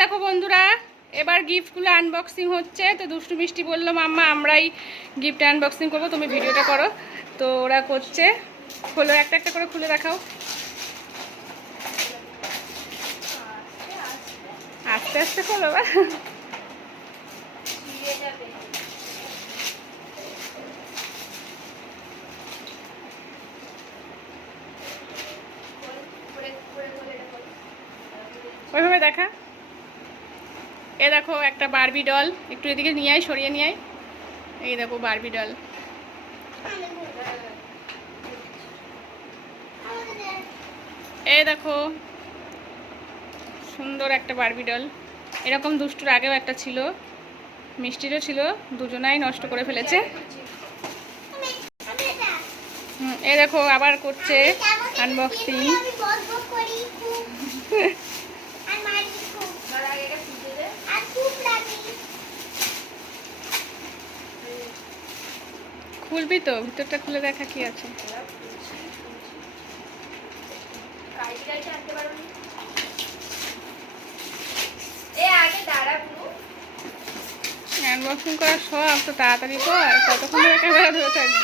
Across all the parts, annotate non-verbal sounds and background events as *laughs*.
দেখো বন্ধুরা, এবার গিফটগুলো আনবক্সিং হচ্ছে। তো দুষ্টু মিষ্টি বলল, মাম্মা, আমরাই গিফট আনবক্সিং করব, তুমি ভিডিওটা করো। তো ওরা করছে। খোলো, একটা একটা করে খুলে দেখাও। আস্তে আস্তে খোলো বা ওইভাবে দেখা এ দেখো একটা বারবি ডল একটু এদিকে নিয়ে আয় সরিয়ে নিয়ে আয়। এই দেখো বারবি ডল এ দেখো সুন্দর একটা বারবি ডল এরকম দুষ্টুর আগেও একটা ছিল মিষ্টিরও ছিল দুজনাই নষ্ট করে ফেলেছে। এ দেখো আবার করছে আনবক্সিং *laughs* খুলবি তো? ভিতরটা খুলে দেখা কি আছে? আনবক্সিং করার সব তো তাড়াতাড়ি কর কতক্ষণ ধরে ক্যামেরা ধরে থাকবি?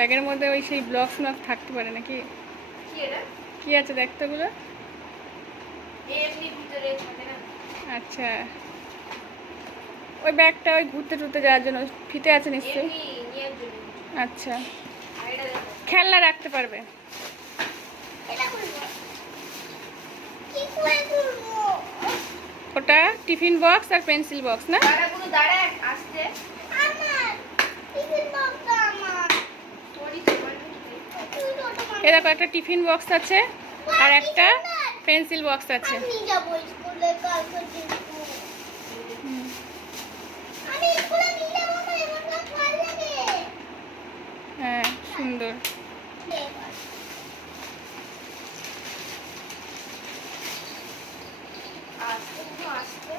ব্যাগের মধ্যে ওই সেই ব্লকস মাক থাকতে পারে নাকি? কি আছে দেখতে ওগুলো? আচ্ছা। ওই ব্যাগটা ওই ঘুরতে টুরতে যাওয়ার জন্য। ফিতে আছে নিশ্চয়ই? আচ্ছা। খেলনা রাখতে পারবে। ওটা টিফিন বক্স আর পেন্সিল বক্স না? এ দেখো একটা টিফিন বক্স আছে আর একটা পেন্সিল বক্স আছে। হ্যাঁ সুন্দর। আস্তে একটু আস্তে।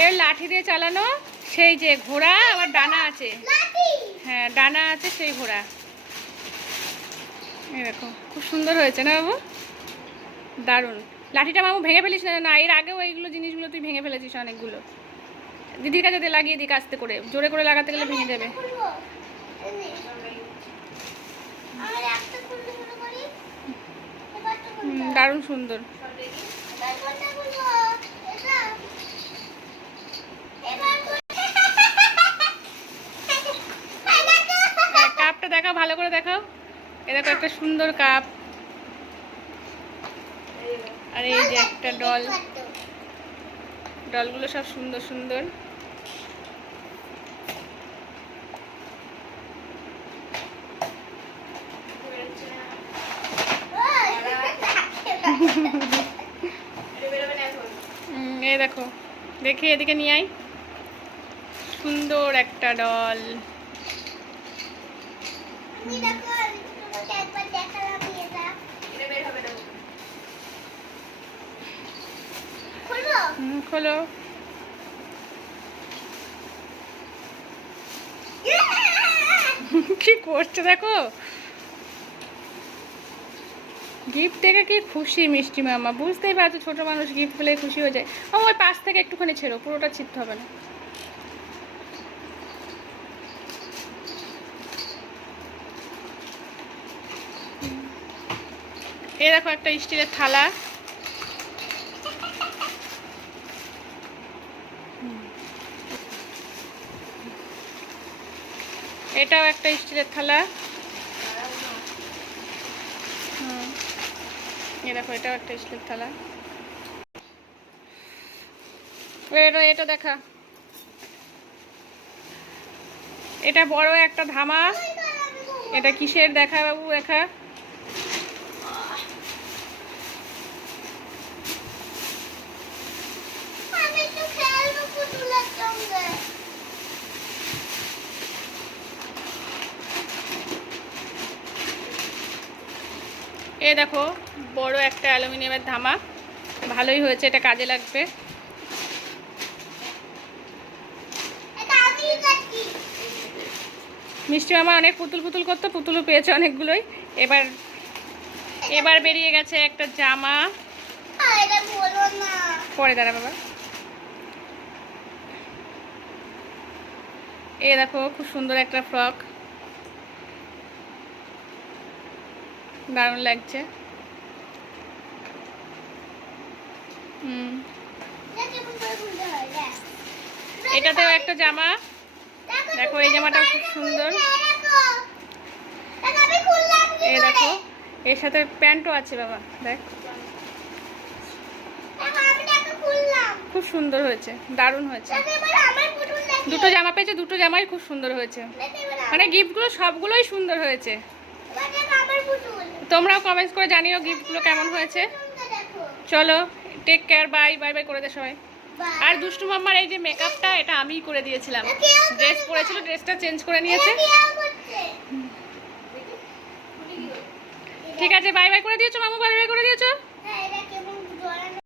এর লাঠি দিয়ে চালানো সেই যে ঘোড়া আবার ডানা আছে। হ্যাঁ ডানা আছে সেই ঘোড়া। এই দেখো খুব সুন্দর হয়েছে না বাবু? দারুণ। লাঠিটা বাবু ভেঙে ফেলিস না না এর আগেও এইগুলো জিনিসগুলো তুই ভেঙে ফেলেছিস অনেকগুলো। দিদির কাছে লাগিয়ে দিক আস্তে করে জোরে করে লাগাতে গেলে ভেঙে যাবে। দারুণ এই নে। আমার একটা খুলতে শুরু করি এবারটা হুম, খুলবো দারুণ সুন্দর এবার কোনটা খুলবো এটা এবার কোনটা হ্যাঁ, কাপটা দেখাও ভালো করে দেখাও। এ দেখো একটা সুন্দর কাপ। আর এই যে একটা ডল। ডলগুলো সব সুন্দর সুন্দর। এই দেখো। দেখি এদিকে নিয়ে আই সুন্দর একটা ডল। খোলো? কি করছে দেখো? গিফট থেকে কি খুশি মিষ্টি মামা? বুঝতেই পারছ ছোট মানুষ গিফট পেলে খুশি হয়ে যায়। ও ওই পাশ থেকে একটুখানি ছেড়ো পুরোটা ছিটতে হবে না। দেখো একটা স্টিলের থালা। এটাও একটা স্টিলের থালা। দেখো, এটাও একটা স্টিলের থালা। এটা এটা দেখা। এটা বড় একটা ধামা। এটা কিসের দেখা বাবু, দেখা এ দেখো বড় একটা অ্যালুমিনিয়ামের ধামা। ভালোই হয়েছে এটা কাজে লাগবে। মিষ্টি মামা অনেক পুতুল পুতুল করতো পুতুলও পেয়েছে অনেকগুলোই। এবার এবার বেরিয়ে গেছে একটা জামা। পরে দাঁড়া বাবা এ দেখো খুব সুন্দর একটা ফ্রক। দারুণ লাগছে এটাতেও একটা জামা দেখো, এই জামাটাও খুব সুন্দর। এই দেখো এর সাথে প্যান্টও আছে বাবা দেখ। খুব সুন্দর হয়েছে দারুণ হয়েছে। দুটো জামা পেয়েছে দুটো জামাই খুব সুন্দর হয়েছে মানে গিফটগুলো সবগুলোই সুন্দর হয়েছে তোমরাও কমেন্টস করে জানিও গিফটগুলো কেমন হয়েছে। চলো take care bye bye bye করে দে সবাই। আর দুষ্টু মাম্মার এই যে মেকআপটা এটা আমিই করে দিয়েছিলাম। ড্রেস পরেছিল ড্রেসটা চেঞ্জ করে নিয়েছে। ঠিক আছে বাই বাই করে দিয়েছ মামু বাই বাই করে দিয়েছ?